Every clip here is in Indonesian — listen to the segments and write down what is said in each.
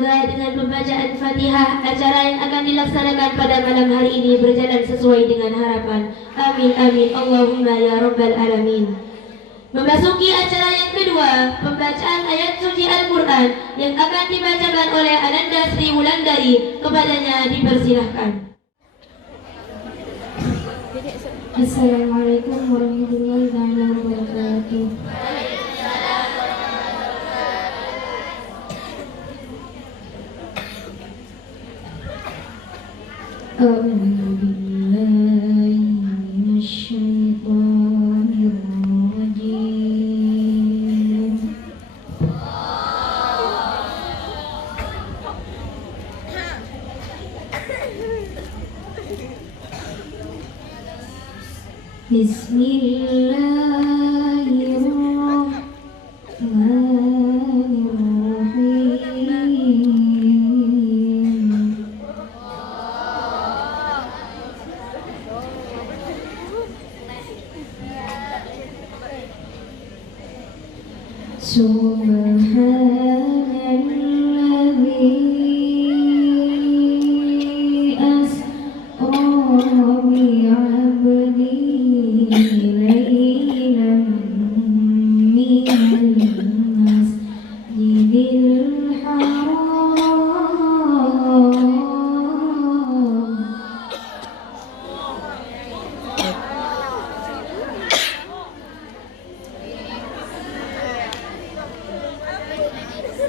Semoga dengan pembacaan Fatihah, acara yang akan dilaksanakan pada malam hari ini berjalan sesuai dengan harapan. Amin amin Allahumma ya rabbal alamin. Memasuki acara yang kedua, pembacaan ayat suci Al-Quran yang akan dibacakan oleh Ananda Sri Wulandari. Kepadanya dipersilahkan. Assalamualaikum warahmatullahi wabarakatuh. Bismillahirrahmanirrahim. Subhanalladzi asra bi'abdihi laylan minal masjidil haram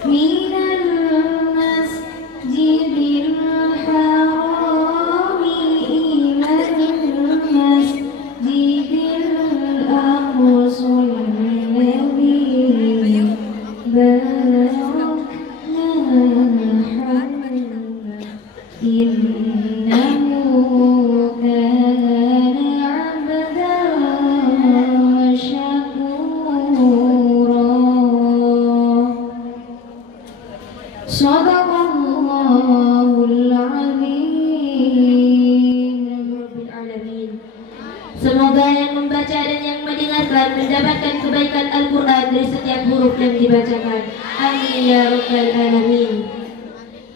minal masjidil haram ilal masjidil aqsal ladzi barakna hawlahu innahu kana 'abdan syakura. Shadaqallahul azim. Rabbil alamin. Semoga yang membaca dan yang mendengarkan mendapatkan kebaikan Al-Quran dari setiap huruf yang dibacakan. Amin ya rabbal alamin.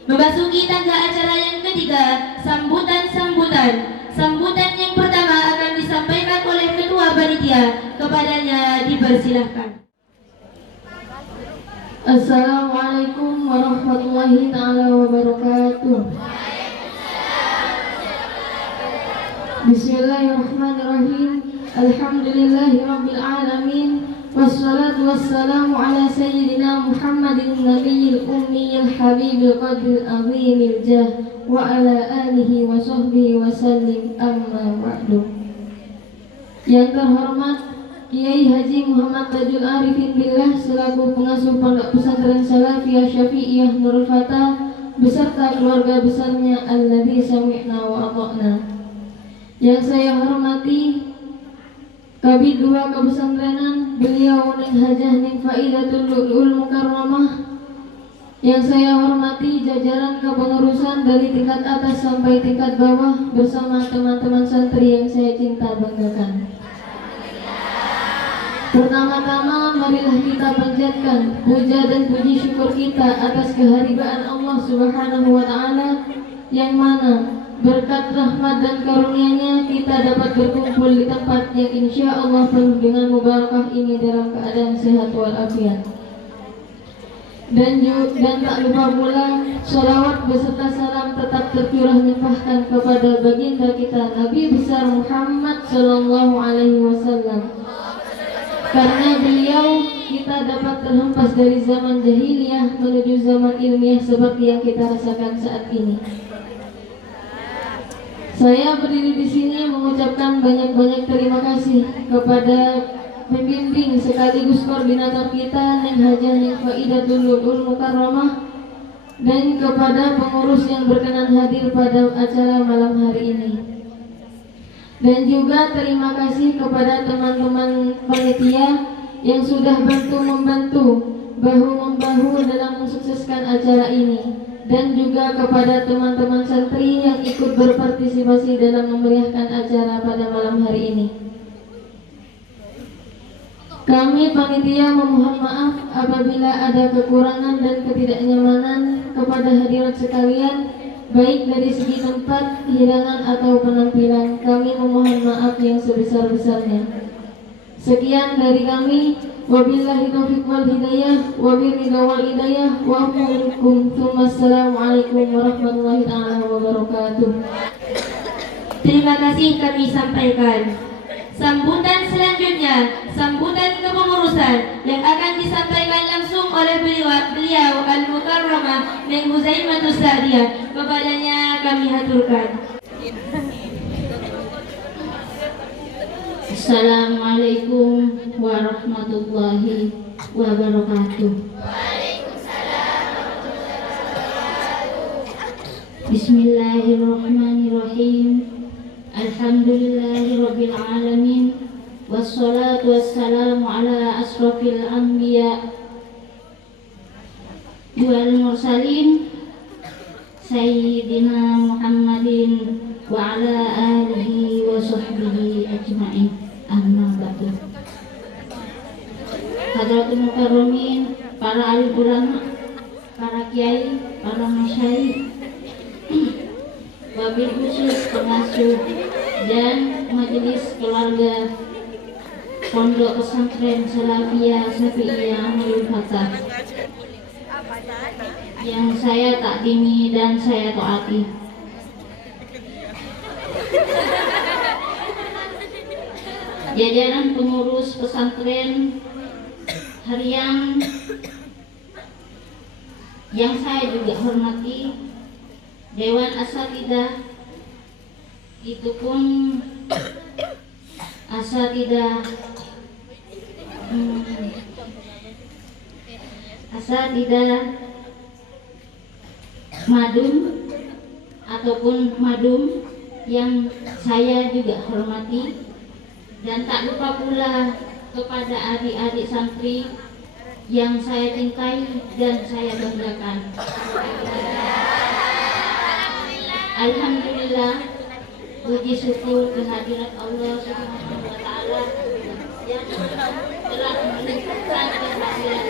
Memasuki tangga acara yang ketiga, sambutan-sambutan. Sambutan yang pertama akan disampaikan oleh Ketua Panitia. Kepadanya dipersilahkan. Assalamualaikum warahmatullahi ta'ala wabarakatuh. Bismillahirrahmanirrahim. Alhamdulillahi rabbil alamin. Wassalatu wassalamu ala sayyidina Muhammadin nabiyil ummiyil habibil qadril azimil jah wa ala alihi wa sahbihi wa sallim, amma ba'du. Yang terhormat Kiai Haji Muhammad Tajul Arifin Billah selaku pengasuh Pondok Pesantren Salafiyah Syafi'iyah Nurul Fatah beserta keluarga besarnya alladzi sami'na wa ata'na. Yang saya hormati Kabid Dua Kepesantrenan beliau Ning Hajah Ning Faidatul Lu'lu'ul Mukarramah. Yang saya hormati jajaran kepengurusan dari tingkat atas sampai tingkat bawah bersama teman-teman santri yang saya cinta banggakan. Pertama-tama marilah kita panjatkan puja dan puji syukur kita atas keharibaan Allah Subhanahu wa ta'ala yang mana berkat rahmat dan karunia-Nya kita dapat berkumpul di tempat yang insya Allah penuh dengan mubarakah ini dalam keadaan sehat walafiat. Dan tak lupa pula sholawat beserta salam tetap tercurah limpahkan kepada baginda kita Nabi besar Muhammad sallallahu alaihi wasallam. Karena beliau kita dapat terhempas dari zaman jahiliyah menuju zaman ilmiah seperti yang kita rasakan saat ini. Saya berdiri di sini mengucapkan banyak-banyak terima kasih kepada pembimbing sekaligus koordinator kita Neng Hajah Neng Faidatul Lu'lu'ul Mukarramah dan kepada pengurus yang berkenan hadir pada acara malam hari ini. Dan juga terima kasih kepada teman-teman panitia yang sudah bantu-membantu, bahu-membahu dalam mensukseskan acara ini. Dan juga kepada teman-teman santri yang ikut berpartisipasi dalam memeriahkan acara pada malam hari ini. Kami panitia memohon maaf apabila ada kekurangan dan ketidaknyamanan kepada hadirat sekalian, baik dari segi tempat, hidangan atau penampilan. Kami memohon maaf yang sebesar-besarnya. Sekian dari kami. Wabillahi taufiq wal hidayah, wabiridha wal hidayah, wa Assalamualaikum warahmatullahi ta'ala wabarakatuh. Terima kasih kami sampaikan. Sambutan selanjutnya, sambutan kepengurusan yang akan disampaikan langsung oleh beliau Al-Mukarramah Meng Huzaimatus Sa'diyah. Kepadanya kami haturkan. Assalamualaikum warahmatullahi wabarakatuh. Bismillahirrahmanirrahim. Alhamdulillahirabbil alamin. Wassalatu wassalamu ala asrofil anbiya wal mursalin Sayyidina Muhammadin wa ala alihi wa sahbihi ajma'in. Amma ba'du. Hadratul mukarramin, para alim ulama, para kiai, para masyayikh, wabil khusus pengasuh dan majelis keluarga Pondok Pesantren Salafiyah Syafi'iyah Amalul Fatah yang saya takdimi dan saya taati. Jajaran pengurus pesantren harian yang saya juga hormati, Dewan Asatidah, itu pun Asatidah Madum ataupun Madum yang saya juga hormati, dan tak lupa pula kepada adik-adik santri yang saya cintai dan saya banggakan. Alhamdulillah, puji syukur kehadirat Allah Subhanahu wa Ta'ala yang telah menunjukkan kehadiran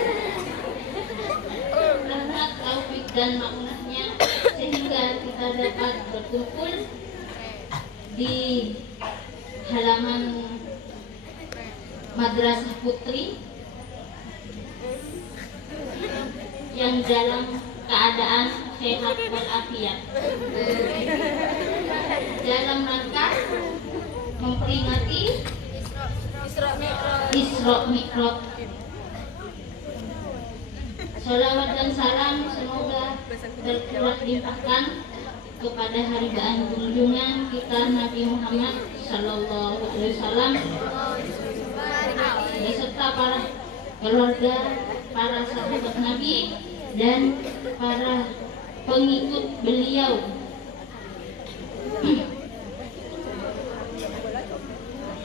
rahmat, taufik dan maknanya sehingga kita dapat berkumpul di halaman Madrasah Putri yang dalam keadaan sehat walafiat, dalam rangka memperingati Isra Mi'raj. Salawat dan salam semoga tercurah limpahkan kepada haribaan junjungan kita Nabi Muhammad Sallallahu Alaihi Wasallam beserta para keluarga, para sahabat Nabi dan para pengikut beliau.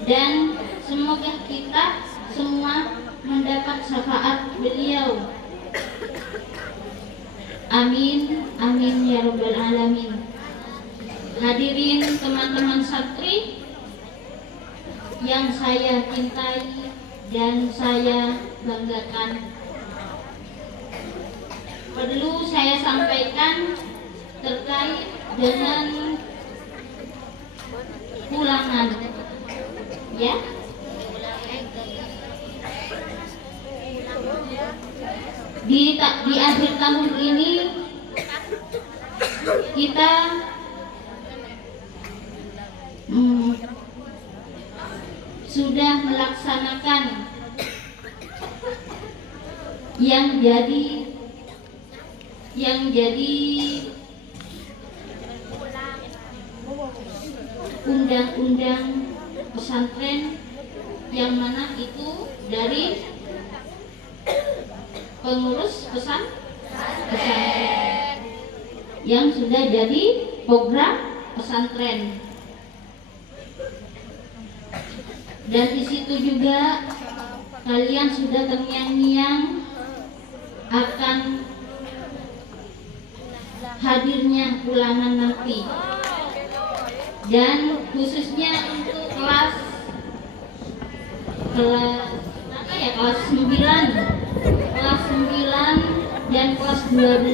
Dan semoga kita semua mendapat syafaat beliau. Amin, amin ya rabbal alamin. Hadirin teman-teman santri yang saya cintai dan saya banggakan, perlu saya sampaikan terkait dengan ulangan, ya. Di akhir tahun ini kita sudah melaksanakan yang jadi undang-undang pesantren, yang mana itu dari pengurus pesantren yang sudah jadi program pesantren. Dan di situ juga kalian sudah terngiang-ngiang akan hadirnya ulangan nanti, dan khususnya untuk kelas ya? Kelas 9, dan kelas 12,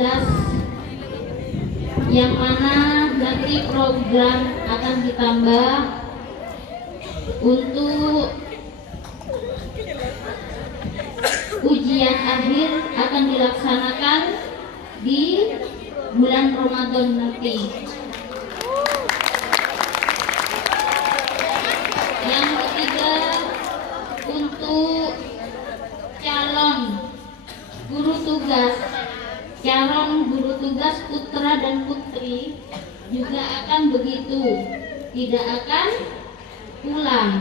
yang mana nanti program akan ditambah untuk ujian akhir akan dilaksanakan di bulan Ramadan nanti. Yang ketiga, untuk calon guru tugas putra dan putri juga akan begitu, tidak akan pulang,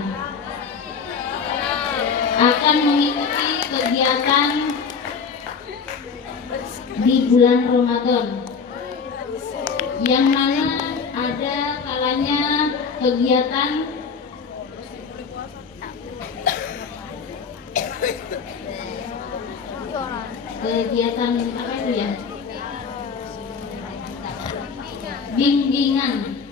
akan mengikuti kegiatan di bulan Ramadan, yang mana ada kalanya kegiatan apa itu ya, bimbingan.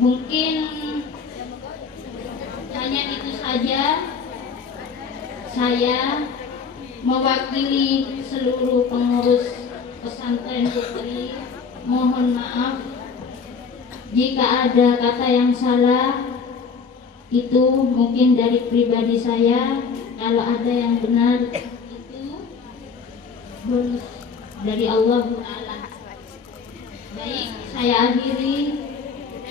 Mungkin hanya itu saja. Saya mewakili seluruh pengurus pesantren Putri, mohon maaf jika ada kata yang salah. Itu mungkin dari pribadi saya. Kalau ada yang benar, itu bonus dari Allah Ta'ala. Baik, saya akhiri.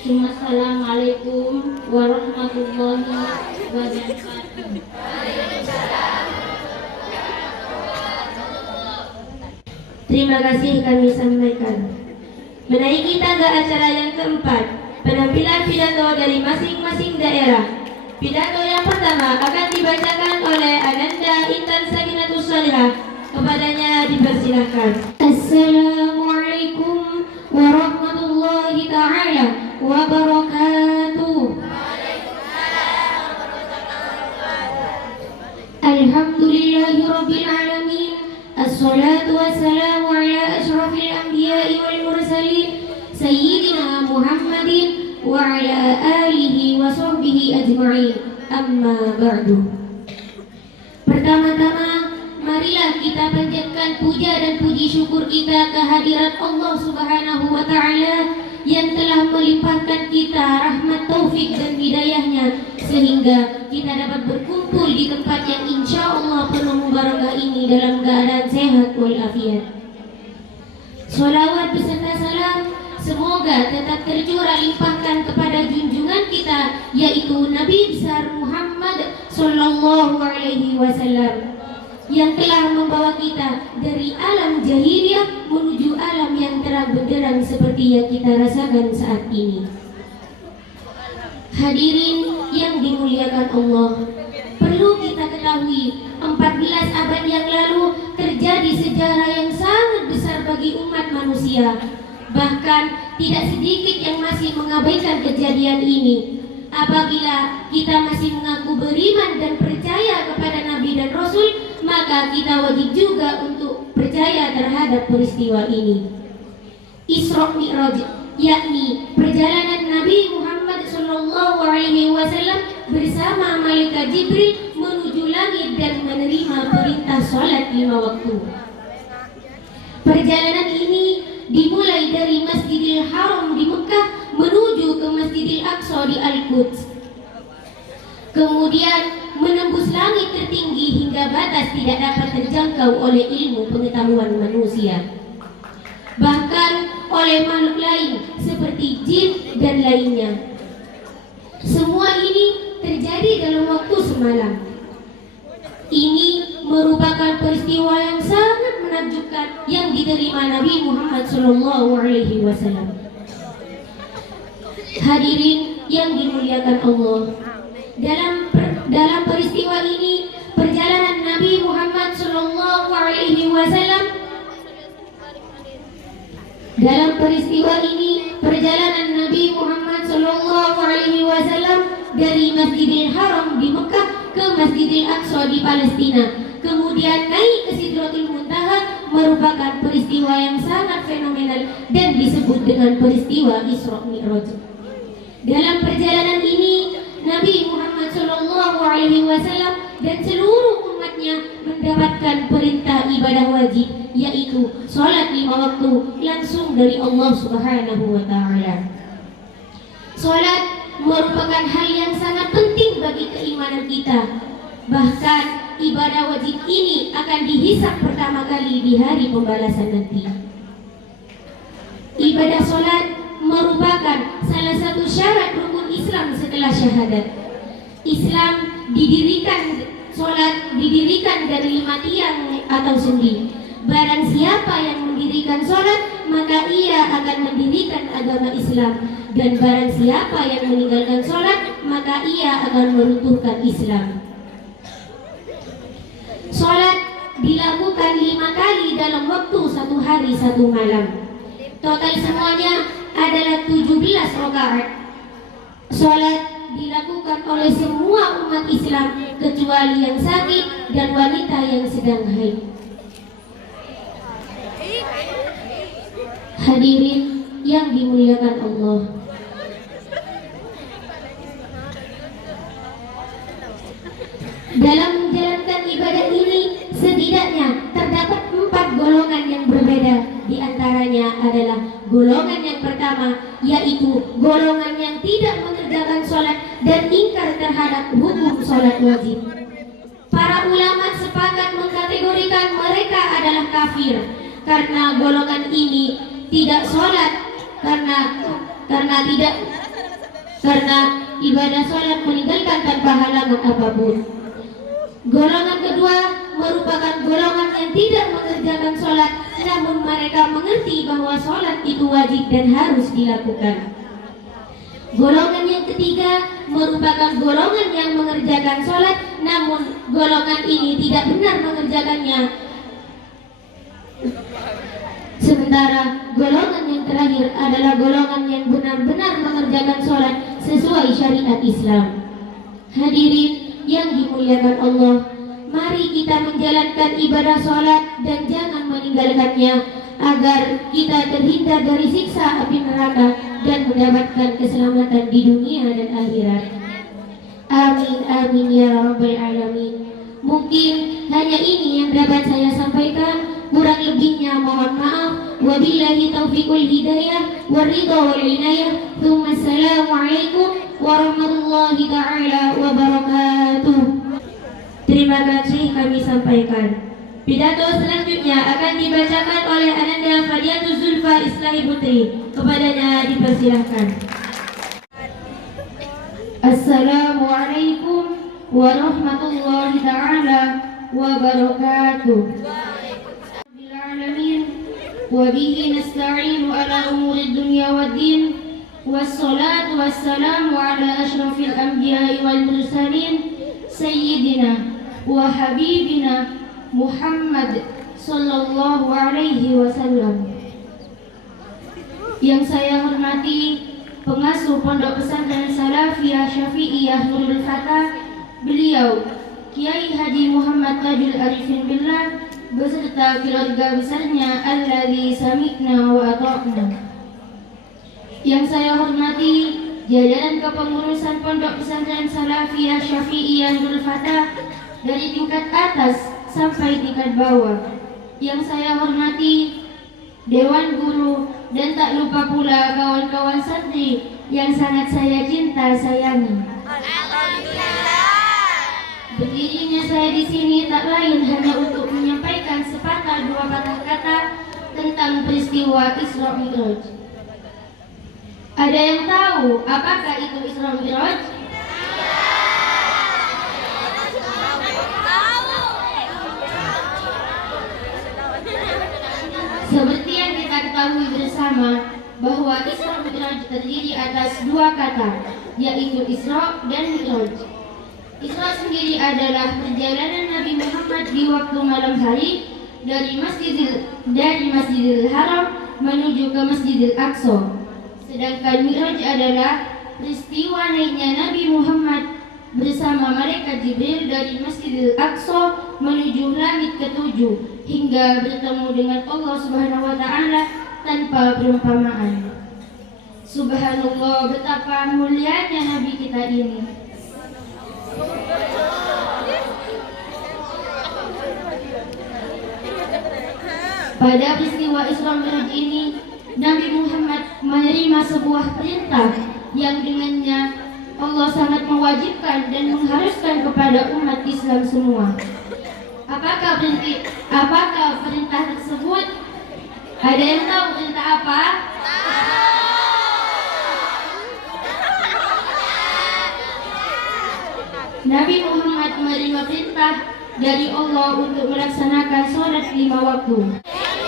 Assalamualaikum warahmatullahi wabarakatuh. Terima kasih kami sampaikan. Menaiki tangga acara yang keempat, penampilan pidato dari masing-masing daerah. Pidato yang pertama akan dibacakan oleh Ananda Intan Sakinatus Salihah. Kepadanya dipersilakan. Assalamualaikum warahmatullahi ta'ala wabarakatuh. Alhamdulillahi rabbil alamin. Assalatu wassalamu ala ashrafil anbiya'i wal mursalin Sayyidina Muhammadin wa ala alihi wa sahbihi ajma'in. Amma ba'du. Pertama-tama, marilah kita panjatkan puja dan puji syukur kita kehadirat Allah Subhanahu wa Ta'ala yang telah melimpahkan kita rahmat, taufik dan hidayahnya sehingga kita dapat berkumpul di tempat yang insya Allah penuh barakah ini dalam keadaan sehat walafiat. Salawat beserta salam semoga tetap tercurah limpahkan kepada junjungan kita, yaitu Nabi besar Muhammad Sallallahu Alaihi Wasallam, yang telah membawa kita dari alam jahiliyah menuju alam yang terang benderang seperti yang kita rasakan saat ini. Hadirin yang dimuliakan Allah, perlu kita ketahui 14 abad yang lalu terjadi sejarah yang sangat besar bagi umat manusia. Bahkan tidak sedikit yang masih mengabaikan kejadian ini. Apabila kita masih mengaku beriman dan percaya kepada Nabi dan Rasul, maka kita wajib juga untuk percaya terhadap peristiwa ini. Isra Mi'raj, yakni perjalanan Nabi Muhammad SAW bersama malaikat Jibril menuju langit dan menerima perintah sholat 5 waktu. Perjalanan ini dimulai dari Masjidil Haram di Mekah menuju ke Masjidil Aqsa di Al-Quds. Kemudian menembus langit tertinggi hingga batas tidak dapat terjangkau oleh ilmu pengetahuan manusia, bahkan oleh makhluk lain seperti jin dan lainnya. Semua ini terjadi dalam waktu semalam. Ini merupakan peristiwa yang sangat menakjubkan yang diterima Nabi Muhammad SAW. Hadirin yang dimuliakan Allah, dalam peristiwa ini perjalanan Nabi Muhammad SAW dalam peristiwa ini perjalanan Nabi Muhammad SAW dari Masjidil Haram di Mekah ke Masjidil Aqsa di Palestina, kemudian naik ke Sidratul Muntaha, merupakan peristiwa yang sangat fenomenal dan disebut dengan peristiwa Isra Mi'raj. Dalam perjalanan ini Nabi Muhammad SAW dan seluruh umatnya mendapatkan perintah ibadah wajib, yaitu sholat 5 waktu langsung dari Allah Subhanahu wa Ta'ala. Sholat merupakan hal yang sangat penting bagi keimanan kita. Bahkan ibadah wajib ini akan dihisab pertama kali di hari pembalasan nanti. Ibadah sholat merupakan salah satu syarat rukun Islam setelah syahadat. Islam sholat didirikan dari 5 tiang atau sendi. Barang siapa yang mendirikan sholat, maka ia akan mendirikan agama Islam. Dan barang siapa yang meninggalkan sholat, maka ia akan meruntuhkan Islam. Sholat dilakukan 5 kali dalam waktu 1 hari 1 malam. Total semuanya adalah 17 rakaat. Sholat dilakukan oleh semua umat Islam kecuali yang sakit dan wanita yang sedang haid. Hadirin yang dimuliakan Allah, dalam menjalankan ibadah ini setidaknya terdapat 4 golongan yang berbeda. Di antaranya adalah golongan yang pertama, yaitu golongan yang tidak mengerjakan sholat dan ingkar terhadap hukum sholat wajib. Para ulama sepakat mengkategorikan mereka adalah kafir karena golongan ini tidak sholat karena ibadah sholat meninggalkan tanpa halangan apapun. Golongan kedua merupakan golongan yang tidak mengerjakan sholat, namun mereka mengerti bahwa sholat itu wajib dan harus dilakukan. Golongan yang ketiga merupakan golongan yang mengerjakan sholat, namun golongan ini tidak benar mengerjakannya. Sementara golongan yang terakhir adalah golongan yang benar-benar mengerjakan sholat sesuai syariat Islam. Hadirin yang dimuliakan Allah, mari kita menjalankan ibadah sholat dan jangan meninggalkannya agar kita terhindar dari siksa api neraka dan mendapatkan keselamatan di dunia dan akhirat. Amin amin ya rabbal alamin. Mungkin hanya ini yang dapat saya sampaikan, kurang lebihnya mohon maaf. Wabillahi taufiqul hidayah waridha wal inayah. Assalamualaikum warahmatullahi ta'ala wabarakatuh. Terima kasih kami sampaikan. Pidato selanjutnya akan dibacakan oleh Ananda Fadiatul Zulfa Islahi Putri. Kepadanya dipersilahkan. Assalamualaikum warahmatullahi ta'ala wabarakatuh. Wabihi nasta'inu ala umuri dunya wa din. Wassalatu wassalamu ala ashrafil anbiya'i wal mursalin Sayyidina wa habibina Muhammad sallallahu alaihi wasallam. Yang saya hormati pengasuh Pondok Pesantren Salafiyah Syafi'iyah Nurul Fatah, beliau Kiai Haji Muhammad Tajul Arifin Billah beserta keluarga besarnya alladzi sami'na wa ata'na. Yang saya hormati jajaran kepengurusan Pondok Pesantren Salafiyah Syafi'iyah Nurul Fatah dari tingkat atas sampai tingkat bawah. Yang saya hormati Dewan Guru dan tak lupa pula kawan-kawan santri yang sangat saya cinta sayangi. Berdirinya saya di sini tak lain hanya untuk menyampaikan sepatah dua patah kata tentang peristiwa Isra Mi'raj. Ada yang tahu apakah itu Isra Mi'raj? Seperti yang kita ketahui bersama bahwa Isra Mi'raj terdiri atas dua kata, yaitu Isra dan Mi'raj. Isra sendiri adalah perjalanan Nabi Muhammad di waktu malam hari dari Masjidil Haram menuju ke Masjidil Aqsa. Sedangkan Mi'raj adalah peristiwa naiknya Nabi Muhammad bersama malaikat Jibril dari Masjidil Aqsa menuju langit ketujuh hingga bertemu dengan Allah Subhanahu wa taala tanpa perumpamaan. Subhanallah, betapa mulianya Nabi kita ini. Pada peristiwa Isra Mi'raj ini, Nabi Muhammad menerima sebuah perintah yang dengannya Allah sangat mewajibkan dan mengharuskan kepada umat Islam semua. Apakah perintah tersebut? Ada yang tahu perintah apa? Nabi Muhammad menerima perintah dari Allah untuk melaksanakan sholat 5 waktu.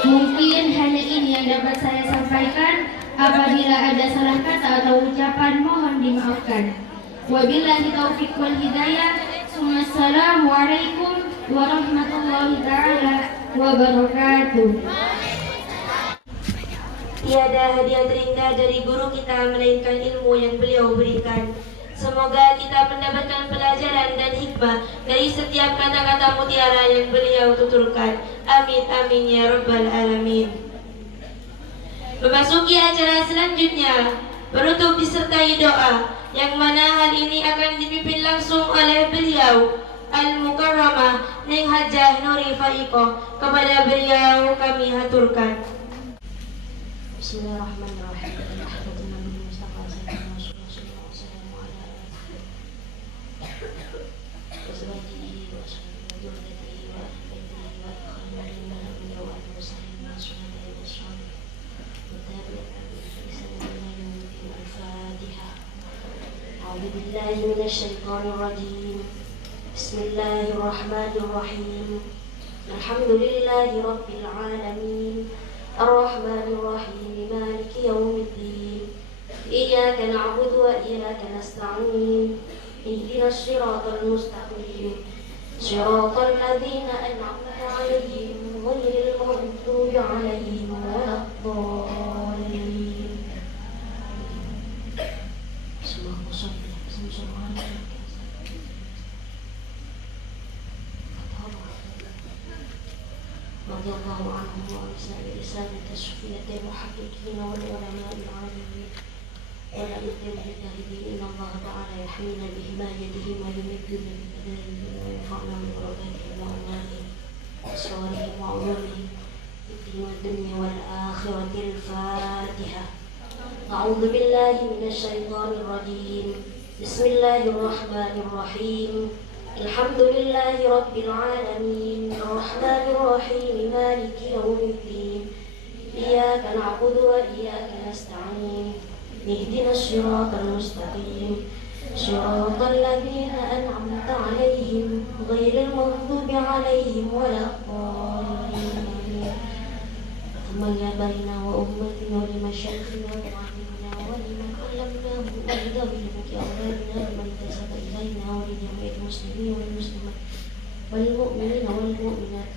Mungkin hanya ini yang dapat saya sampaikan. Apabila ada salah kata atau ucapan, mohon dimaafkan. Wabillahi taufiq wal hidayah. Assalamualaikum warahmatullahi ta'ala wabarakatuh. Tiada hadiah terindah dari guru kita melainkan ilmu yang beliau berikan. Semoga kita mendapatkan pelajaran dan hikmah dari setiap kata-kata mutiara yang beliau tuturkan. Amin amin ya rabbal alamin. Memasuki acara selanjutnya, penutup disertai doa, yang mana hal ini akan dipimpin langsung oleh beliau Al-Mukarramah Neng Hajah Nuri Faiqoh. Kepada beliau kami haturkan. Bismillahirrahmanirrahim. أعوذ بالله من الشيطان الرجيم. بسم الله الرحمن الرحيم. الحمد لله رب العالمين الرحمن الرحيم مالك يوم الدين إياك نعبد وإياك نستعين اهدنا الصراط المستقيم صراط الذين أنعمت عليهم غير المغضوب عليهم ولا الضالين. رضي الله عنهم وعن سائر السادة الصوفية المحققين والعلماء العالمين والأئمة المجتهدين. إن الله تعالى يحمينا بحمايتهم ويمدنا بفضائلهم وينفعنا ببركاتهم وأموالهم وأسرارهم وعلومهم في الدين والدنيا والآخرة. الفاتحة. أعوذ بالله من الشيطان الرجيم. بسم الله الرحمن الرحيم. الحمد لله رب العالمين الرحمن الرحيم مالك يوم الدين إياك نعبد وإياك نستعين اهدنا الصراط المستقيم صراط الذين أنعمت عليهم غير المغضوب عليهم ولا الضالين. ثم يا بينا وأمتنا ولمشايخنا ومعلمنا ولمن علمناه ولذوي أولادنا لمن انتسب إلينا ولجميع المسلمين والمسلمات والمؤمنين والمؤمنات.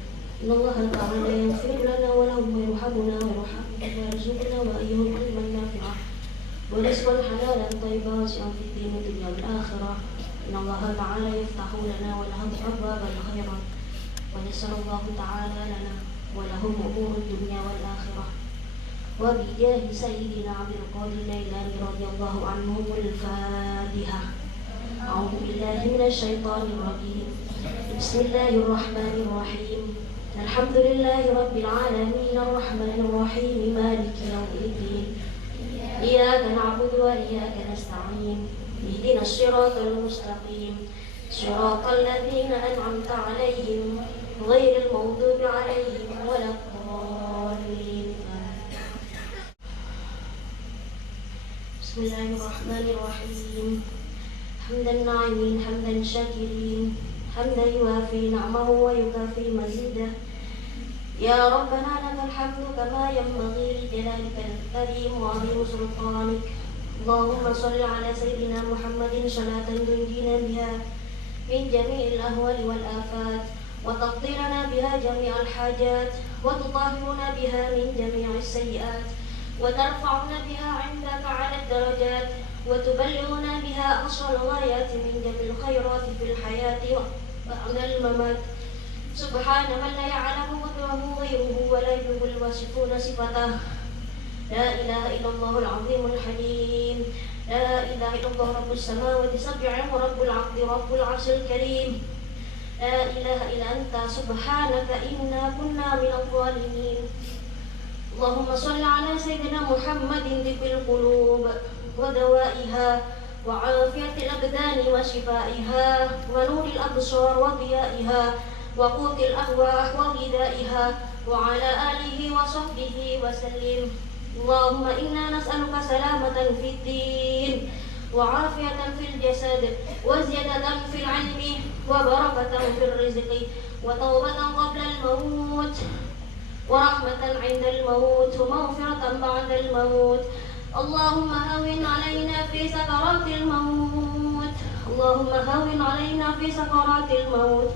إن الله تعالى يغفر لنا ولهم ويرحمنا ويرزقنا وإياهم علما نافعا ورزقا حلالا طيبا واسعا في الدين والدنيا والآخرة. إن الله تعالى يفتح لنا ولهم أبواب الخيرات ويسر الله تعالى لنا ولهم أمور الدنيا والآخرة. وبجاه سيدنا عبد القادر الجيلاني رضي الله عنه. الفاتحة. أعوذ بالله من الشيطان الرجيم. بسم الله الرحمن الرحيم. الحمد لله رب العالمين الرحمن الرحيم مالك يوم الدين إياك نعبد وإياك نستعين اهدنا الصراط المستقيم صراط الذين أنعمت عليهم غير المغضوب عليهم ولا الضالين. بسم الله الرحمن الرحيم. حمدا ناعمين حمدا شاكرين حمدا يوافي نعمه ويكافي مزيده. يا ربنا لك الحمد كما ينبغي لجلالك الكريم وعظيم سلطانك. اللهم صل على سيدنا محمد صلاة تنجينا بها من جميع الأهوال والآفات وتقضي لنا بها جميع الحاجات وتطهرنا بها من جميع السيئات وترفعنا بها عندك على الدرجات وتبلغنا بها أقصى الغايات من جميع الخيرات في الحياة وبعد الممات. سبحان من لا يعلم قدره غيره ولا يبلغ الواصفون صفته. لا إله إلا الله العظيم الحليم لا إله إلا الله رب السماوات السبع ورب العبد رب العرش الكريم لا إله إلا أنت سبحانك إنا كنا من الظالمين اللهم صل على سيدنا محمد طب القلوب ودوائها وعافية الأبدان وشفائها ونور الأبصار وضيائها وقوت الأرواح وغذائها وعلى آله وصحبه وسلم اللهم إنا نسألك سلامة في الدين وعافية في الجسد وزيادة في العلم وبركة في الرزق وتوبة قبل الموت ورحمة عند الموت ومغفرة بعد الموت اللهم هون علينا في سكرات الموت اللهم هون علينا في سكرات الموت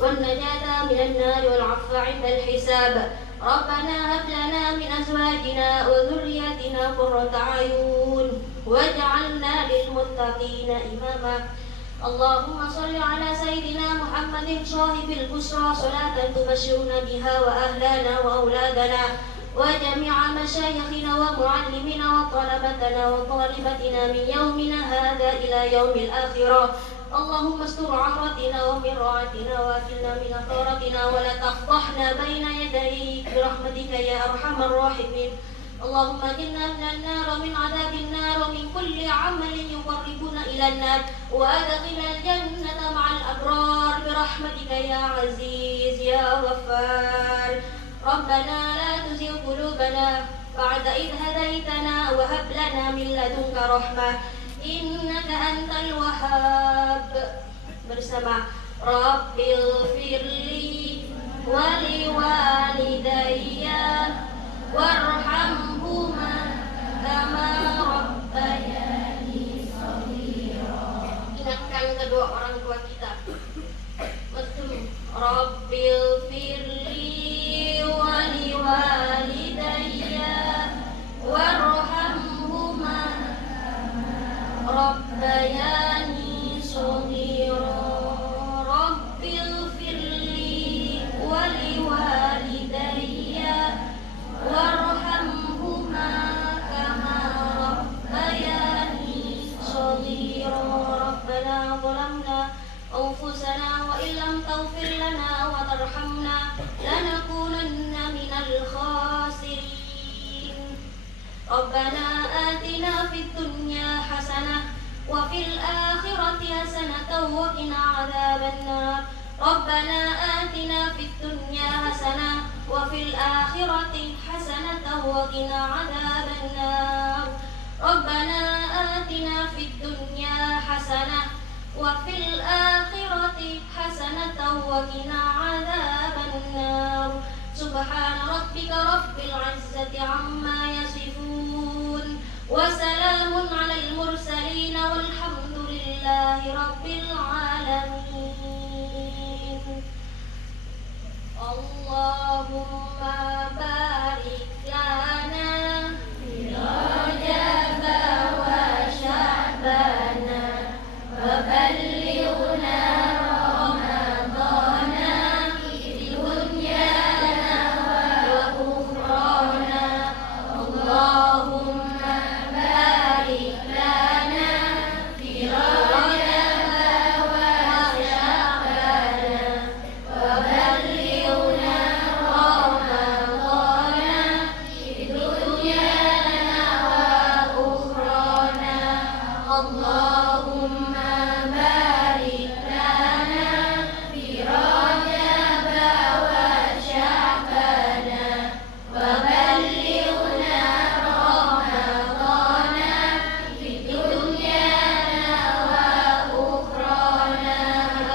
والنجاة من النار والعفو عند الحساب ربنا هب لنا من أزواجنا وذرياتنا قرة أعين واجعلنا للمتقين إماما اللهم صل على سيدنا محمد صاحب البشرى صلاة تبشرنا بها وأهلنا وأولادنا وجميع مشايخنا ومعلمنا وطلبتنا وطالبتنا من يومنا هذا إلى يوم الآخرة اللهم استر عورتنا ومن راعتنا واكلنا من أثارتنا ولا تفضحنا بين يديك برحمتك يا أرحم الراحمين اللهم اجرنا من النار ومن عذاب النار ومن كل عمل يقربنا إلى النار وأدخلنا الجنة مع الأبرار برحمتك يا عزيز يا غفار ربنا لا تزغ قلوبنا بعد إذ هديتنا وهب لنا من لدنك رحمة إنك أنت الوهاب bersama Rabbil firli waliwalidayya warhamhuma kama rabbayani shaghira. Ingatkan kedua orang tua kita. Betul. Rabbil firli waliwalidayya warhamhuma rabbayani shaghira. Rabbil firli waliwalidayya warhamhuma kama rabbayani shaghira. Rabbana zalamna anfusana wa illam taghfir lana wa tarhamna lanakunanna minal khasirin. Rabbana atina fid dunya hasanah wa fil akhirati hasanatan wa qina adzaban nar. Rabbana atina fid dunya hasanah wa fil akhirati hasanatan wa qina adzaban nar. Rabbana atina fid dunya hasanah wa fil akhirati hasanatan wa qina adzaban nar. Subhana rabbika rabbil izzati amma yasifun wa salamun alal mursalin walhamdulillahi rabbil alamin. Allahumma barik lana fi Rajab wa Sya'bana wa ballighna Ramadana fi dunyana wa ukhrana. Allahumma barik lana fi Rajab wa Sya'bana wa ballighna Ramadana fi dunyana wa ukhrana. Allahumma barik lana fi Rajab wa Sya'bana wa ballighna Ramadana fi dunyana wa ukhrana.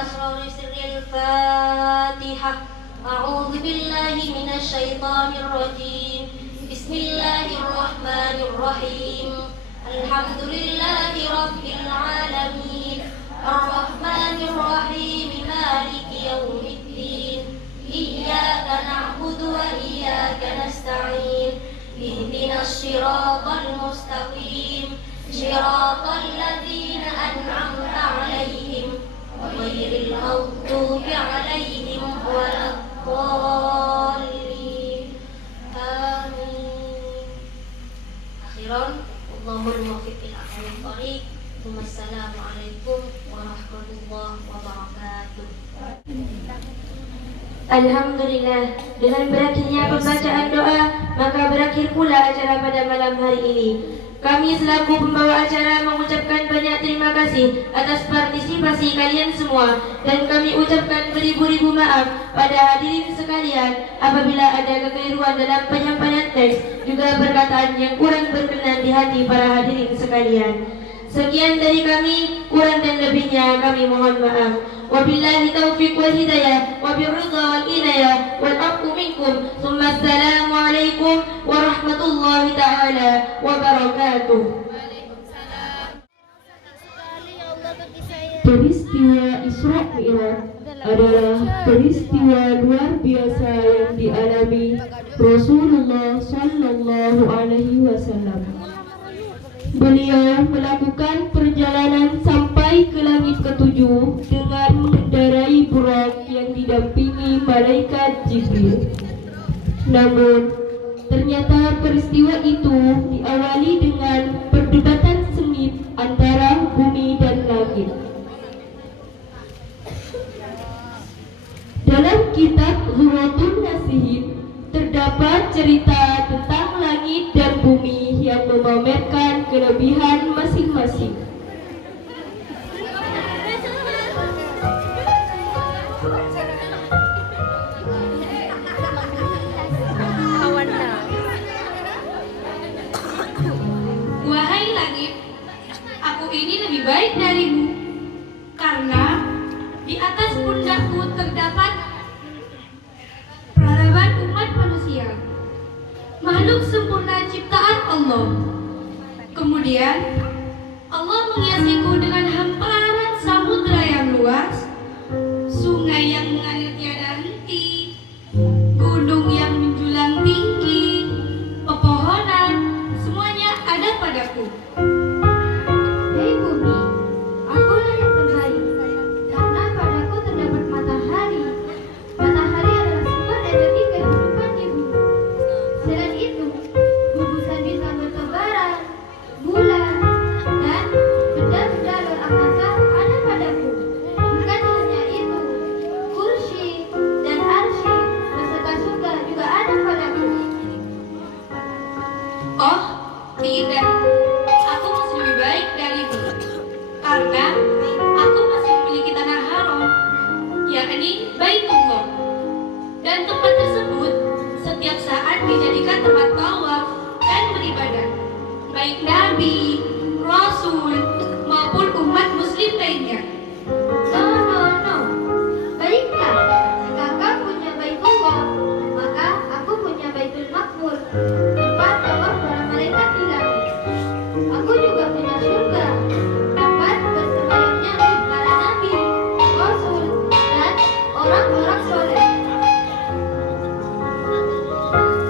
Asrar sirril Fatihah. A'udzu billahi minasy syaithanir rajim. Bismillahirrahmanirrahim. Alhamdulillahi rabbil alamin. Ar-Rahmanir Rahim. Maliki yaumiddin. Iyyaka na'budu wa iyyaka nasta'in. Ihdinas siratal mustaqim. Siratal ladzina an'amta 'alaihim ghairil maghdubi 'alaihim waladdallin. Amin. Allahul muwaffiq ila aqwamit thoriq. Wassalamualaikum warahmatullahi wabarakatuh. Alhamdulillah, dengan berakhirnya pembacaan doa, maka berakhir pula acara pada malam hari ini. Kami selaku pembawa acara mengucapkan banyak terima kasih atas partisipasi kalian semua, dan kami ucapkan beribu-ribu maaf pada hadirin sekalian apabila ada kekeliruan dalam penyampaian teks, juga perkataan yang kurang berkenan di hati para hadirin sekalian. Sekian dari kami, kurang dan lebihnya kami mohon maaf. Wabillahi taufiq wal hidayah, wabirridha wal inayah, wal afwu minkum. Tsumma assalamualaikum warahmatullahi ta'ala wabarakatuh. Peristiwa Isra Mi'raj adalah peristiwa luar biasa yang dialami Rasulullah Sallallahu Alaihi Wasallam. Beliau melakukan perjalanan sampai ke langit ketujuh dengan mengendarai burak yang didampingi malaikat Jibril. Namun, ternyata peristiwa itu diawali dengan perdebatan sengit antara bumi dan langit. Dalam kitab Zuhratun Nasihin terdapat cerita tentang langit dan bumi yang memamerkan kelebihan masing-masing. Wahai langit, aku ini lebih baik darimu, karena di atas pundakku terdapat peradaban umat manusia, makhluk sempurna ciptaan Allah. Kemudian Allah menghiasiku dengan hamparan samudra yang luas, sungai yang mengalir tiada henti, gunung yang menjulang tinggi, pepohonan, semuanya ada padaku. Hei bumi, akulah yang terbaik, karena padaku terdapat matahari. Matahari adalah sumber energi kehidupan di bumi. Selain itu, gugusan bintang bertebaran, bulan, dan benda-benda luar angkasa ada padaku. Bukan hanya itu, kursi dan arsy beserta surga juga ada padaku. Oh, tidak, aku masih lebih baik darimu, karena aku masih memiliki tanah haram, yakni Baitullah. Dan tempat tersebut setiap saat dijadikan tempat tawaf dan beribadah, baik Nabi, Rasul, maupun umat muslim lainnya. No. Baiklah, jika kau punya Baitullah, maka aku punya Baitul Makmur, tempat tawaf para malaikat di langit. Aku juga punya surga, tempat bersemayamnya para nabi, rasul, dan orang-orang soleh.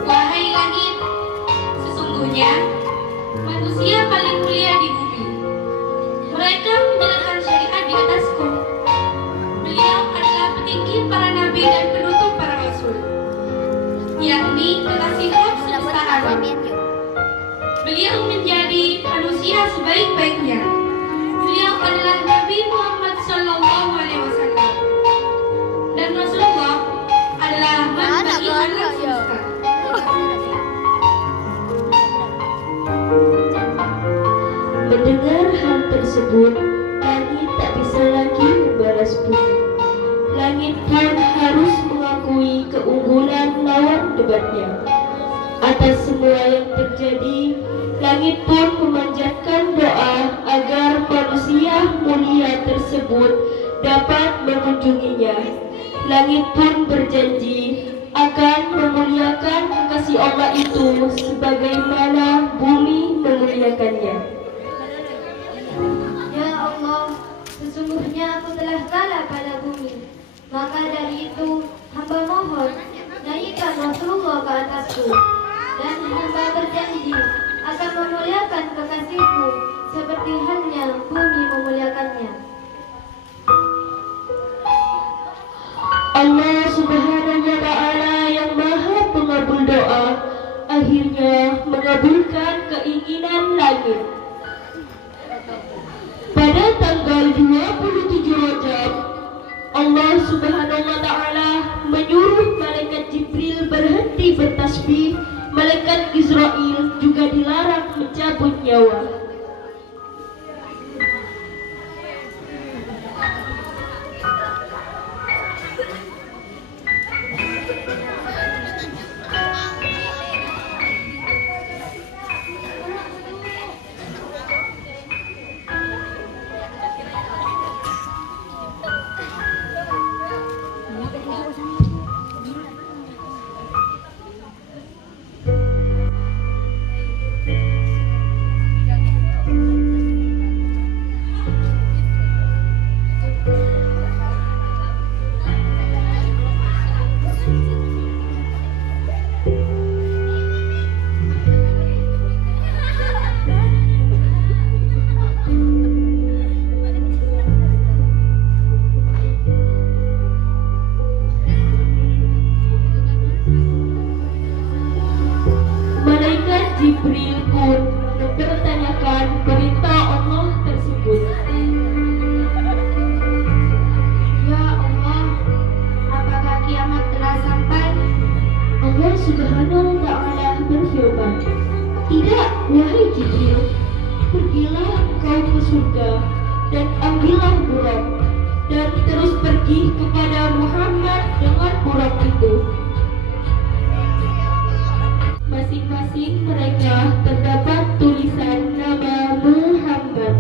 Wahai langit, sesungguhnya manusia paling mulia di bumi. Mereka menjalankan syariat di atasku. Beliau adalah petinggi para nabi dan penutup para rasul, yakni kekasih Rob semesta alam. Beliau menjadi manusia sebaik-baiknya. Beliau adalah Nabi Muhammad SAW, dan Rasulullah adalah rahmat bagi alam semesta. Mendengar hal tersebut, langit tak bisa lagi membalas bumi. Langit pun harus mengakui keunggulan lawan debatnya. Atas semua yang terjadi, langit pun memanjatkan doa agar manusia mulia tersebut dapat mengunjunginya. Langit pun berjanji akan memuliakan kasih Allah itu sebagaimana bumi memuliakannya. Ya Allah, sesungguhnya aku telah kalah pada bumi. Maka dari itu, hamba mohon, naikkan Rasulullah ke atasku. Dan hamba berjanji akan memuliakan kekasihku seperti halnya bumi memuliakannya. Allah Subhanahu wa Ta'ala yang Maha Pengabul doa akhirnya mengabulkan keinginan langit. Pada tanggal 27 Rajab, Allah Subhanahu wa Ta'ala menyuruh malaikat Jibril berhenti bertasbih. Malaikat Israel juga dilarang mencabut nyawa. Jibril pun mempertanyakan perintah Allah tersebut. Ya Allah, apakah kiamat telah sampai? Allah Subhanahu wa Ta'ala berfirman, "Tidak, wahai Jibril, pergilah kau ke surga dan ambillah buraq dan terus pergi kepada Muhammad dengan buraq itu." Masing-masing mereka terdapat tulisan nama Muhammad.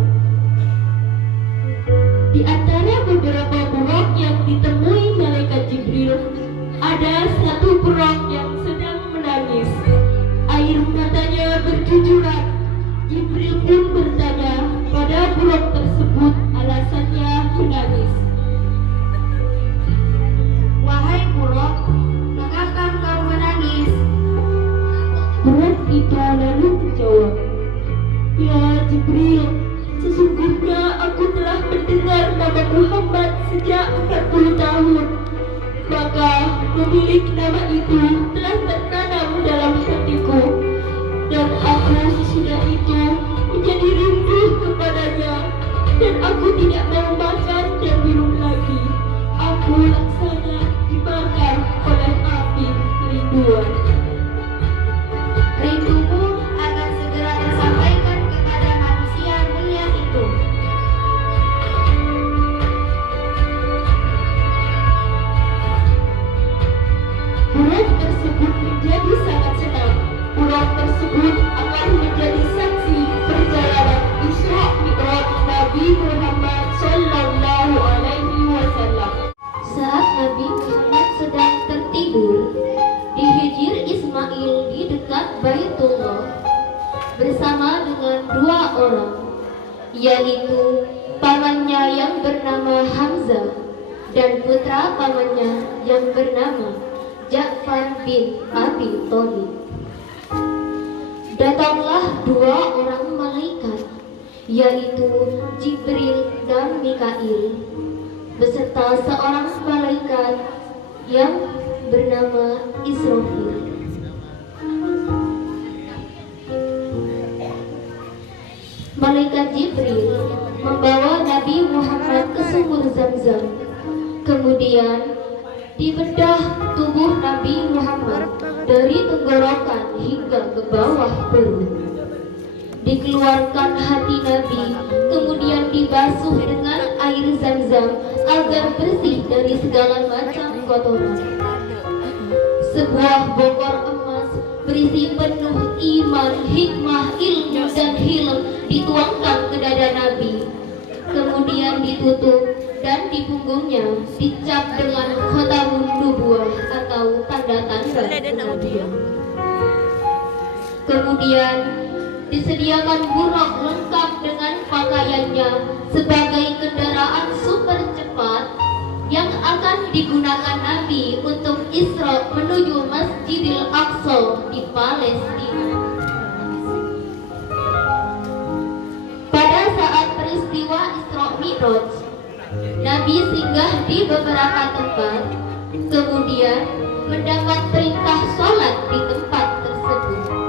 Di antara beberapa buraq yang ditemui malaikat Jibril, ada satu buraq yang sedang menangis. Air matanya bercucuran. Jibril pun bertanya pada buraq tersebut alasannya menangis. Wahai buraq, mengapa kau menangis? Buraq itu lalu menjawab, "Ya Jibril, sesungguhnya aku telah mendengar nama Muhammad sejak 40 tahun. Maka pemilik nama itu telah tertanam dalam hatiku, dan aku sesudah itu menjadi rindu kepadanya, dan aku tidak mau makan dan minum lagi. Aku laksana dibakar oleh api kerinduan." Rindumu akan segera tersampaikan kepada manusia mulia itu. Buraq tersebut menjadi sangat senang. Buraq tersebut akan menjadi saksi perjalanan Isra Mi'raj Nabi Muhammad Sallallahu Alaihi Wasallam. Saat Nabi Muhammad sedang tertidur di Hijr Ismail di dekat Baitullah bersama dengan dua orang, yaitu pamannya yang bernama Hamzah dan putra pamannya yang bernama Ja'far bin Abi Thalib. Datanglah dua orang malaikat, yaitu Jibril dan Mikail, beserta seorang malaikat yang bernama Israfil. Malaikat Jibril membawa Nabi Muhammad ke sumur Zam-Zam. Kemudian dibedah tubuh Nabi Muhammad dari tenggorokan hingga ke bawah perut. Dikeluarkan hati Nabi, kemudian dibasuh dengan air Zam-Zam agar bersih dari segala macam kotoran. Sebuah bokor emas berisi penuh iman, hikmah, ilmu, dan hilm dituangkan ke dada Nabi. Kemudian ditutup dan di punggungnya dicap dengan khotamun nubuwah atau tanda-tanda kenabian. Kemudian disediakan buraq lengkap dengan pakaiannya sebagai kendaraan super cepat yang akan digunakan Nabi untuk Isra menuju Masjidil Aqsa di Palestina. Pada saat peristiwa Isra Mi'raj, Nabi singgah di beberapa tempat, kemudian mendapat perintah sholat di tempat tersebut.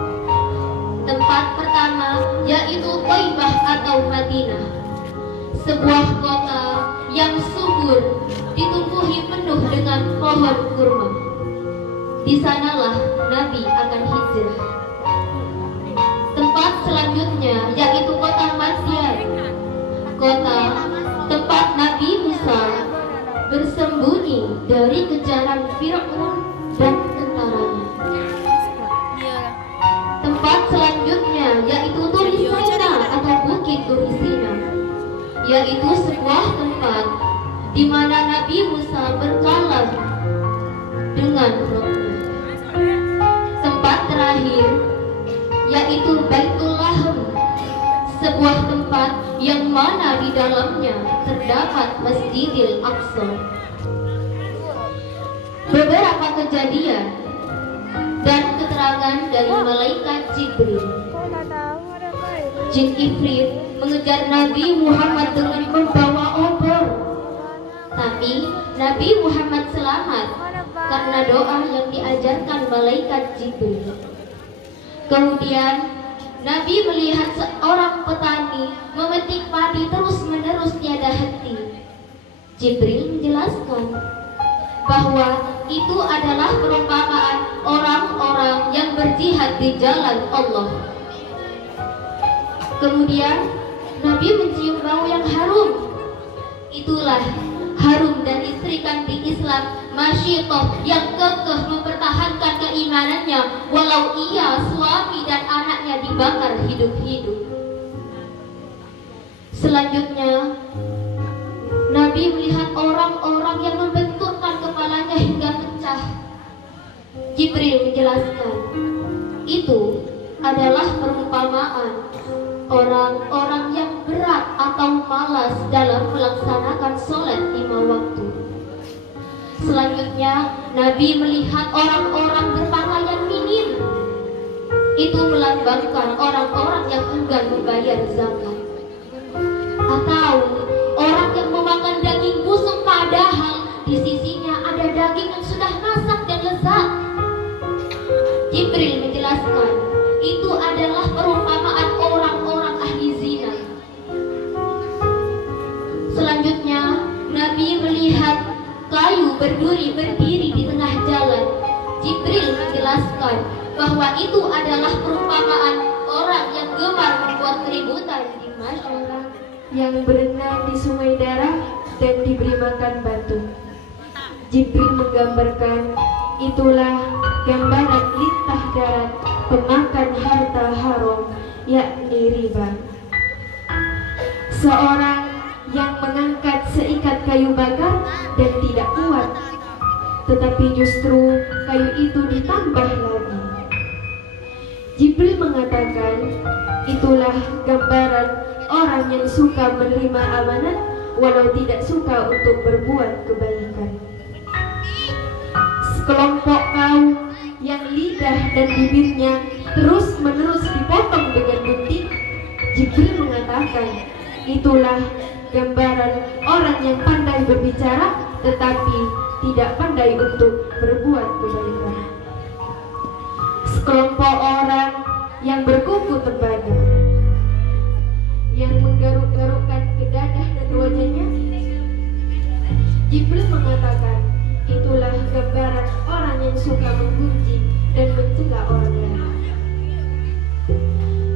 sanalah Nabi akan hijrah. Tempat selanjutnya yaitu kota Madyan, kota tempat Nabi Musa bersembunyi dari kejaran Fir'aun dan tentaranya. Tempat selanjutnya yaitu Turisina atau Bukit Turisina, yaitu sebuah tempat di mana Nabi Musa berkalam dengan Rabbnya. Tempat terakhir yaitu Baitul Laham, sebuah tempat yang mana di dalamnya terdapat Masjidil Aqsa. Beberapa kejadian dan keterangan dari malaikat Jibril. Jin Ifrit mengejar Nabi Muhammad dengan membawa obor, tapi Nabi Muhammad selamat karena doa yang diajarkan malaikat Jibril. Kemudian Nabi melihat seorang petani memetik padi terus-menerus tiada henti. Jibril menjelaskan bahwa itu adalah perumpamaan orang-orang yang berjihad di jalan Allah. Kemudian Nabi mencium bau yang harum. Itulah harum dan istrikan di Islam Masyiqah yang kekeh mempertahankan keimanannya walau ia, suami dan anaknya dibakar hidup-hidup. Selanjutnya Nabi melihat orang-orang yang membenturkan kepalanya hingga pecah. Jibril menjelaskan, itu adalah perumpamaan orang-orang yang berat atau malas dalam melaksanakan sholat 5 waktu. Selanjutnya Nabi melihat orang-orang berpakaian minim. Itu melambangkan orang-orang yang enggan membayar zakat, atau orang yang memakan daging busuk padahal di sisinya ada daging yang sudah masak dan lezat. Jibril menjelaskan, itu adalah perumpamaan orang-orang ahli zina. Selanjutnya Nabi melihat kayu berduri berdiri di tengah jalan. Jibril menjelaskan bahwa itu adalah perumpamaan orang yang gemar membuat keributan di masyarakat, yang berenang di sungai darah dan diberi makan batu. Jibril menggambarkan, itulah gambaran lintah darat pemakan harta haram, yakni riba. Seorang yang mengangkat seikat kayu bakar dan tidak kuat, tetapi justru kayu itu ditambah lagi. Jibril mengatakan, itulah gambaran orang yang suka menerima amanat walau tidak suka untuk berbuat kebaikan. Sekelompok kaum yang lidah dan bibirnya terus-menerus dipotong dengan gunting, Jibril mengatakan, itulah gambaran orang yang pandai berbicara tetapi tidak pandai untuk berbuat kebaikan. Sekelompok orang yang berkuku tembaga, yang menggaruk-garukkan ke dadah dan wajahnya, Jibril mengatakan, itulah gambaran orang yang suka menggunjing dan mencela orang lain.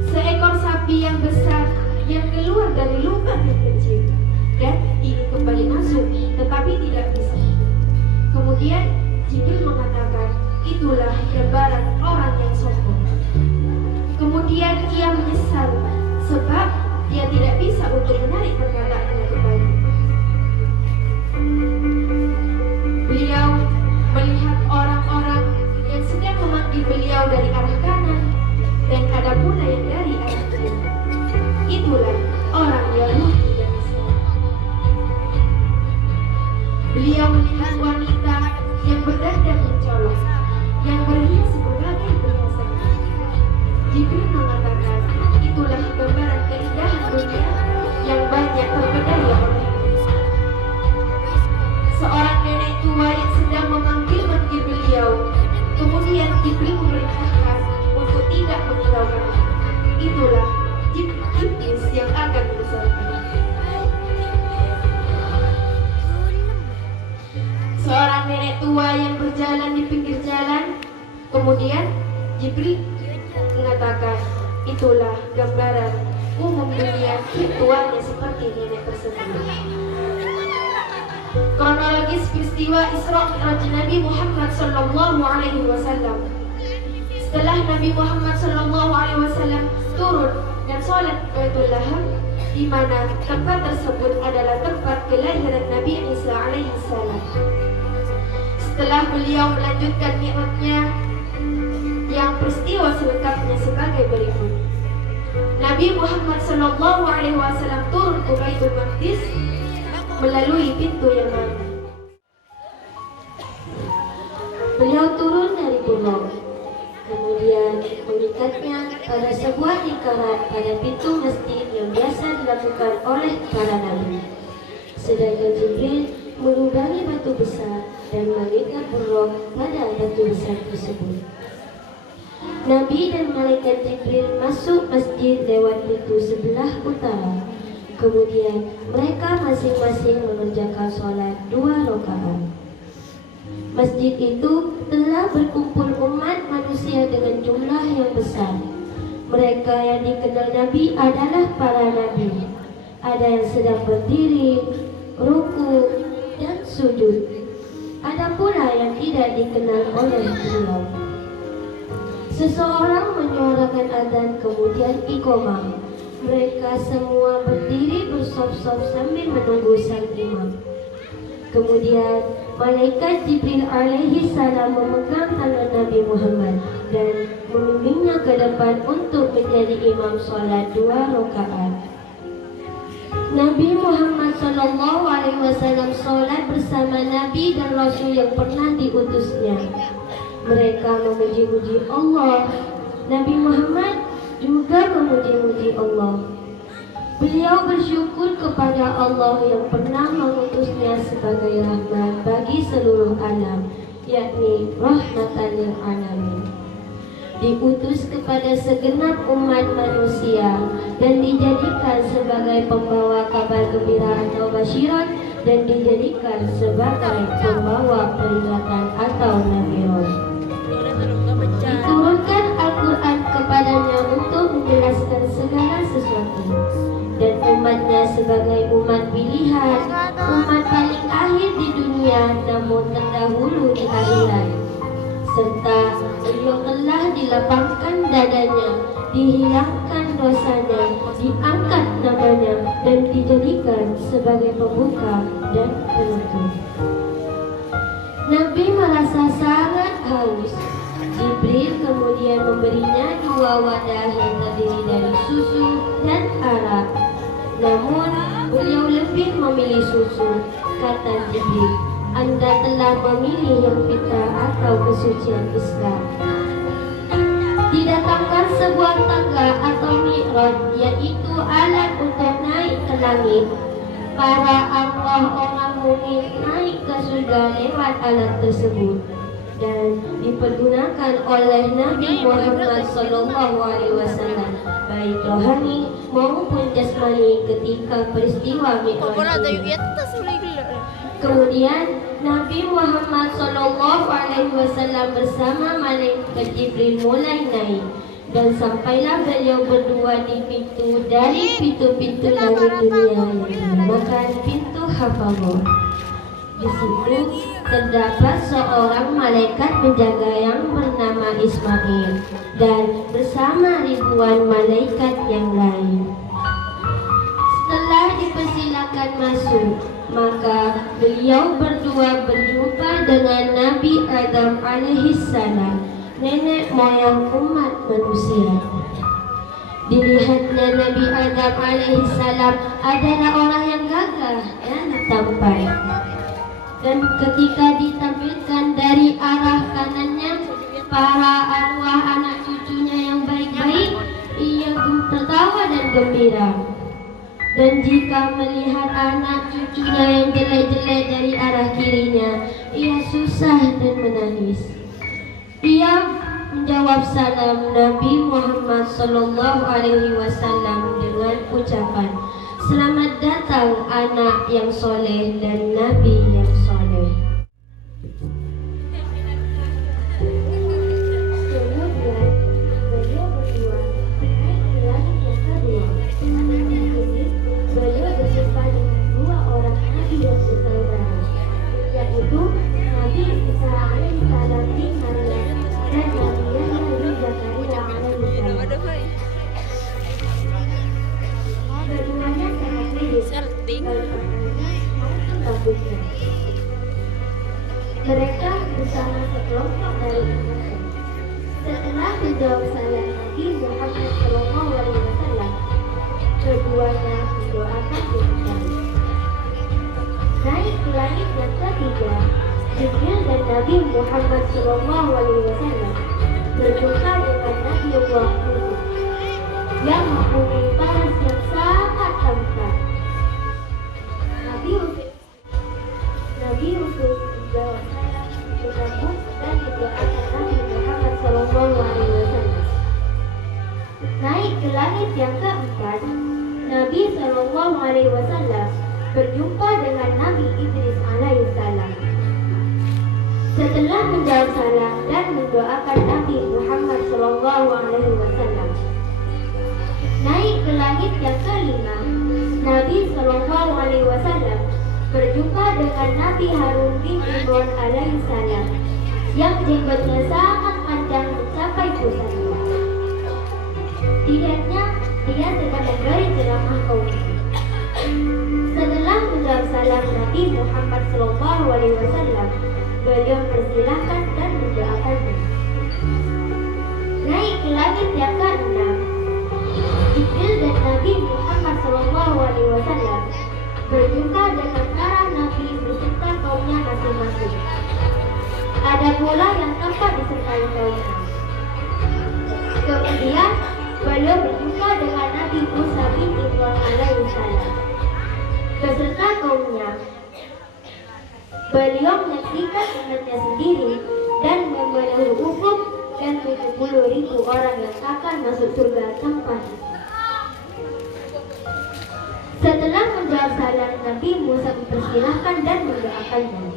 Seekor sapi yang besar yang keluar dari lubang yang kecil dan ingin kembali masuk tetapi tidak bisa. Kemudian Jibril mengatakan, itulah gambaran orang yang sombong. Kemudian ia menyesal sebab dia tidak bisa untuk menarik perkataannya kembali. Beliau melihat orang-orang yang sedang memanggil beliau dari arah kanan dan ada pula yang dari arah kiri. Itulah orang Yahudi dan Islam. Beliau melihat wanita yang berdandan mencolok, yang berhias berbagai perhiasan. Jibril mengatakan, itulah gambaran keindahan dunia yang banyak terpedaya oleh. Seorang nenek tua yang sedang memanggil-manggil beliau. Kemudian Jibril memerintahkan untuk tidak menghiraukan. Itulah iblis yang akan bersama. Seorang nenek tua yang berjalan di pinggir jalan Jibril mengatakan, itulah gambaran umum dunia virtualnya seperti nenek tersebut. Kronologis peristiwa Isra Mi'raj Nabi Muhammad sallallahu alaihi wasallam. Setelah Nabi Muhammad sallallahu alaihi wasallam turun dan sholat ke Baitul Laham, di mana tempat tersebut adalah tempat kelahiran Nabi Isa alaihi salam. Setelah beliau melanjutkan mi'rajnya, yang peristiwa selengkapnya sebagai berikut. Nabi Muhammad sallallahu alaihi wasallam turun ke Baitul Maqdis melalui pintu Yaman. Beliau turun dari gunung, kemudian mengikatnya pada sebuah lingkaran pada pintu masjid yang biasa dilakukan oleh para nabi. Sedangkan Jibril melubangi batu besar dan mengikat buruk pada batu besar tersebut. Nabi dan malaikat Jibril masuk masjid lewat pintu sebelah utara. Kemudian mereka masing-masing mengerjakan sholat 2 rakaat. Masjid itu telah berkumpul umat manusia dengan jumlah yang besar. Mereka yang dikenal Nabi adalah para nabi. Ada yang sedang berdiri, ruku, dan sujud. Ada pula yang tidak dikenal oleh beliau. Seseorang menyuarakan adzan kemudian iqamah. Mereka semua berdiri bersop-sop sambil menunggu sang imam. Kemudian malaikat Jibril alaihi salam memegang tangan Nabi Muhammad dan membimbingnya ke depan untuk menjadi imam sholat 2 rakaat. Nabi Muhammad sallallahu alaihi wasallam sholat bersama Nabi dan Rasul yang pernah diutusnya. Mereka memuji-muji Allah. Nabi Muhammad juga memuji-muji Allah. Beliau bersyukur kepada Allah yang pernah mengutusnya sebagai rahmat bagi seluruh alam, yakni rahmatan lil alamin. Diutus kepada segenap umat manusia dan dijadikan sebagai pembawa kabar gembira atau basyirat, dan dijadikan sebagai pembawa peringatan atau nadhirun. Diturunkan Al-Quran kepadanya untuk menjelaskan segala sesuatu, dan umatnya sebagai umat pilihan, umat paling akhir di dunia namun terdahulu di akhirat. Serta beliau telah dilapangkan dadanya, dihilangkan dosanya, diangkat namanya, dan dijadikan sebagai pembuka dan penutup. Nabi merasa sangat haus. Jibril kemudian memberinya 2 wadah yang terdiri dari susu dan arak. Namun beliau lebih memilih susu. Kata Jibril, Anda telah memilih yang fitrah atau kesucian Islam. Didatangkan sebuah tangga atau mi'raj, yaitu alat untuk naik ke langit. Para arwah orang mukmin naik ke surga lewat alat tersebut dan dipergunakan oleh Nabi Muhammad SAW, baik rohani maupun jasmani ketika peristiwa Mi'raj ini. Kemudian Nabi Muhammad SAW bersama malaikat Jibril mulai naik, dan sampailah beliau berdua di pintu dari pintu-pintu langit dunia yang dinamakan pintu Hafallah. Di situ terdapat seorang malaikat penjaga yang bernama Ismail dan bersama ribuan malaikat yang lain. Setelah dipersilakan masuk, maka beliau berdua berjumpa dengan Nabi Adam alaihissalam, nenek moyang umat manusia. Dilihatnya Nabi Adam alaihissalam adalah orang yang gagah dan tampan. Dan ketika ditampilkan dari arah kanannya para arwah anak cucunya yang baik-baik, ia tertawa dan gembira. Dan jika melihat anak cucunya yang jelek-jelek dari arah kirinya, ia susah dan menangis. Ia menjawab salam Nabi Muhammad SAW dengan ucapan, "Selamat datang anak yang soleh dan Nabi yang soleh." Kemudian menjawab salam Nabi Muhammad SAW, keduanya mendoakan dengan naik ke langit yang ketiga, Jibril dan Nabi Muhammad SAW berjumpa dengan Nabi Allah Yusuf yang mempunyai balas yang sangat tampan. Nabi Yusuf menjawab salam dengan bus dan didoakan Nabi Muhammad SAW. Naik ke langit yang keempat, Nabi SAW berjumpa dengan Nabi Idris alaihissalam. Setelah menjawab salam dan mendoakan Nabi Muhammad SAW, naik ke langit yang kelima, Nabi SAW berjumpa dengan Nabi Harun bin Imran alaihissalam yang jenggotnya sangat panjang mencapai pusatnya. Dilihatnya dia sedang memberi ceramah kaumnya. Setelah menjawab salam Nabi Muhammad SAW, beliau persilahkan dan mendoakannya. Naik ke langit yang ke-6, Jibril dan Nabi Muhammad SAW berjumpa dengan para nabi beserta kaumnya masing-masing. Ada pula yang tanpa disertai kaumnya. Kemudian beliau berjumpa dengan Nabi Musa bin Imran alaihissalam beserta kaumnya. Beliau menyaksikan umatnya sendiri dan memenuhi hukum dan 70.000 orang yang akan masuk surga tanpa hisab. Setelah menjawab salam, Nabi Musa mempersilahkan dan mendoakannya.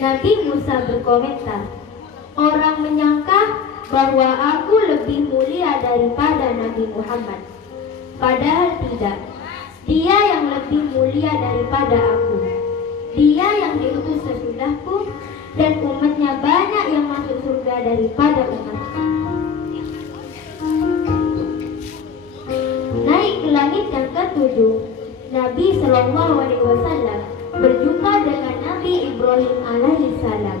Nabi Musa berkomentar, orang menyangka bahwa aku lebih mulia daripada Nabi Muhammad. Padahal tidak. Dia yang lebih mulia daripada aku. Dia yang diutus sesudahku dan umatnya banyak yang masuk surga daripada umatku. Naik ke langit yang ke-7, Nabi SAW berjumpa dengan Nabi Ibrahim alaihissalam.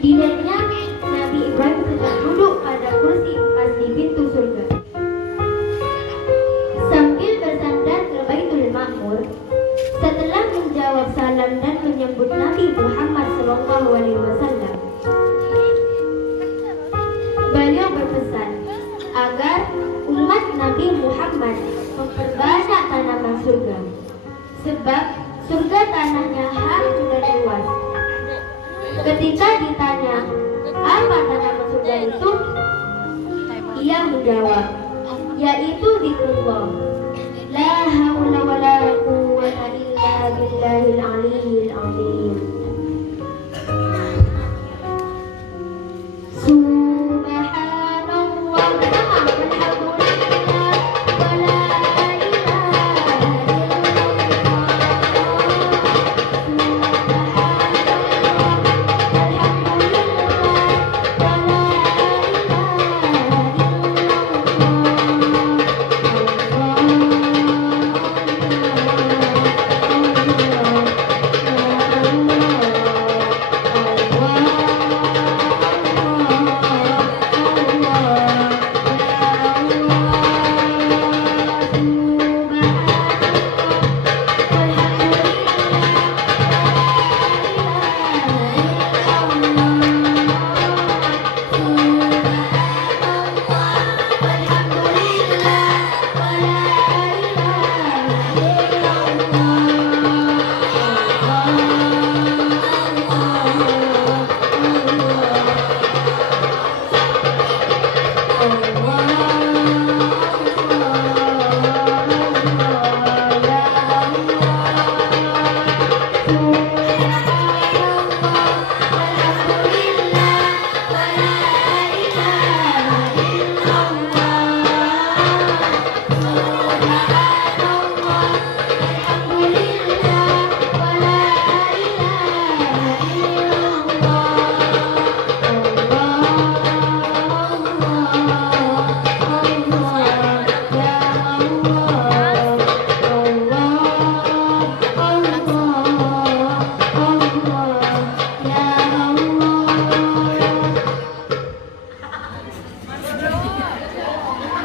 Dilihatnya Nabi Ibrahim sedang duduk pada kursi emas di pintu surga. Sambil bersandar ke Baitul Ma'mur, setelah menjawab salam dan menyambut Nabi Muhammad SAW, beliau berpesan agar umat Nabi Muhammad memperbanyak tanaman surga, sebab surga tanahnya harum dan luas. Ketika ditanya apa tanaman surga itu, ia menjawab, yaitu zikrullah. La haula wa la quwwata illa billahil aliyyil azim. Allah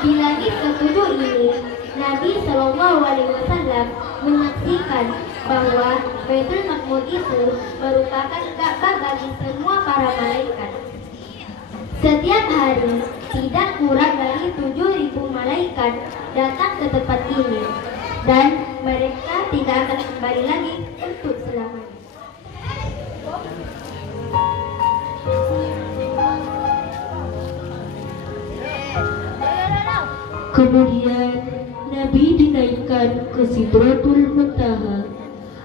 Di langit ketujuh ini, Nabi Shallallahu Alaihi Wasallam menyaksikan bahwa Baitul Maqmur itu merupakan Ka'bah bagi semua para malaikat. Setiap hari, tidak kurang dari 7.000 malaikat datang ke tempat ini, dan mereka tidak akan kembali lagi untuk selamanya. Kemudian Nabi dinaikkan ke Sidratul Muntaha,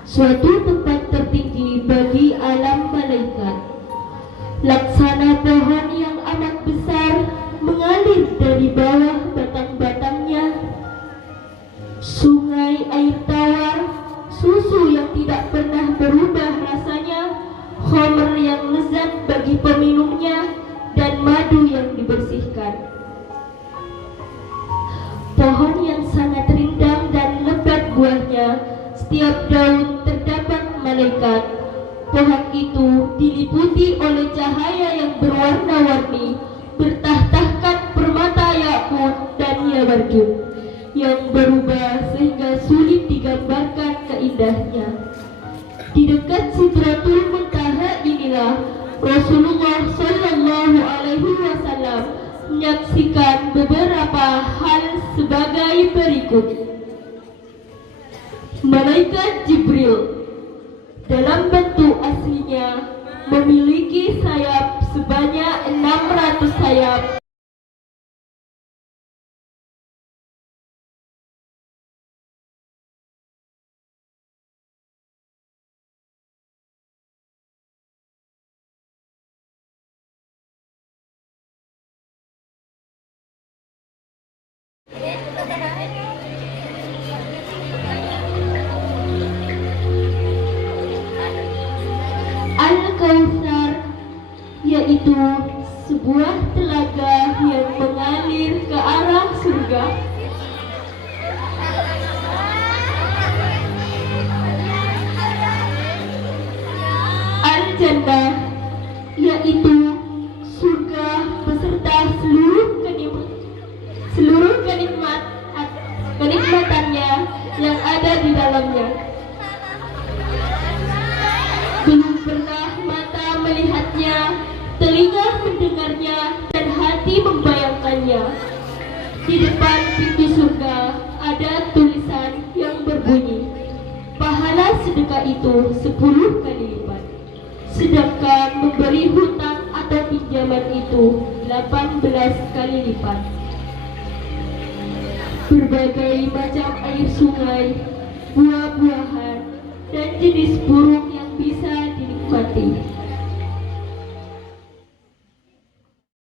suatu tempat tertinggi bagi alam malaikat. Laksana pohon yang amat besar mengalir dari bawah batang-batangnya. Sungai air tawar, susu yang tidak pernah berubah rasanya, khamr yang lezat bagi peminumnya, dan madu yang dibersihkan. Pohon yang sangat rindang dan lebat buahnya, setiap daun terdapat malaikat. Pohon itu diliputi oleh cahaya yang berwarna-warni, bertah-tahkan permata yakut dan yabarjud, yang berubah sehingga sulit digambarkan keindahnya. Di dekat Sidratul Muntaha inilah Rasulullah Shallallahu Alaihi Wasallam menyaksikan beberapa hal sebagai berikut. Malaikat Jibril dalam bentuk aslinya memiliki sayap sebanyak 600 sayap. Al-Kautsar, yaitu sebuah telaga yang mengalir ke arah surga. Al-Jannah, yaitu surga beserta seluruh kenikmatannya yang ada di dalamnya. Belum pernah mata melihatnya, telinga mendengarnya, dan hati membayangkannya. Di depan pintu surga ada tulisan yang berbunyi, pahala sedekah itu 10 kali lipat, sedangkan memberi hutang atau pinjaman itu 18 kali lipat. Berbagai macam air sungai, buah-buahan, dan jenis burung yang bisa dinikmati.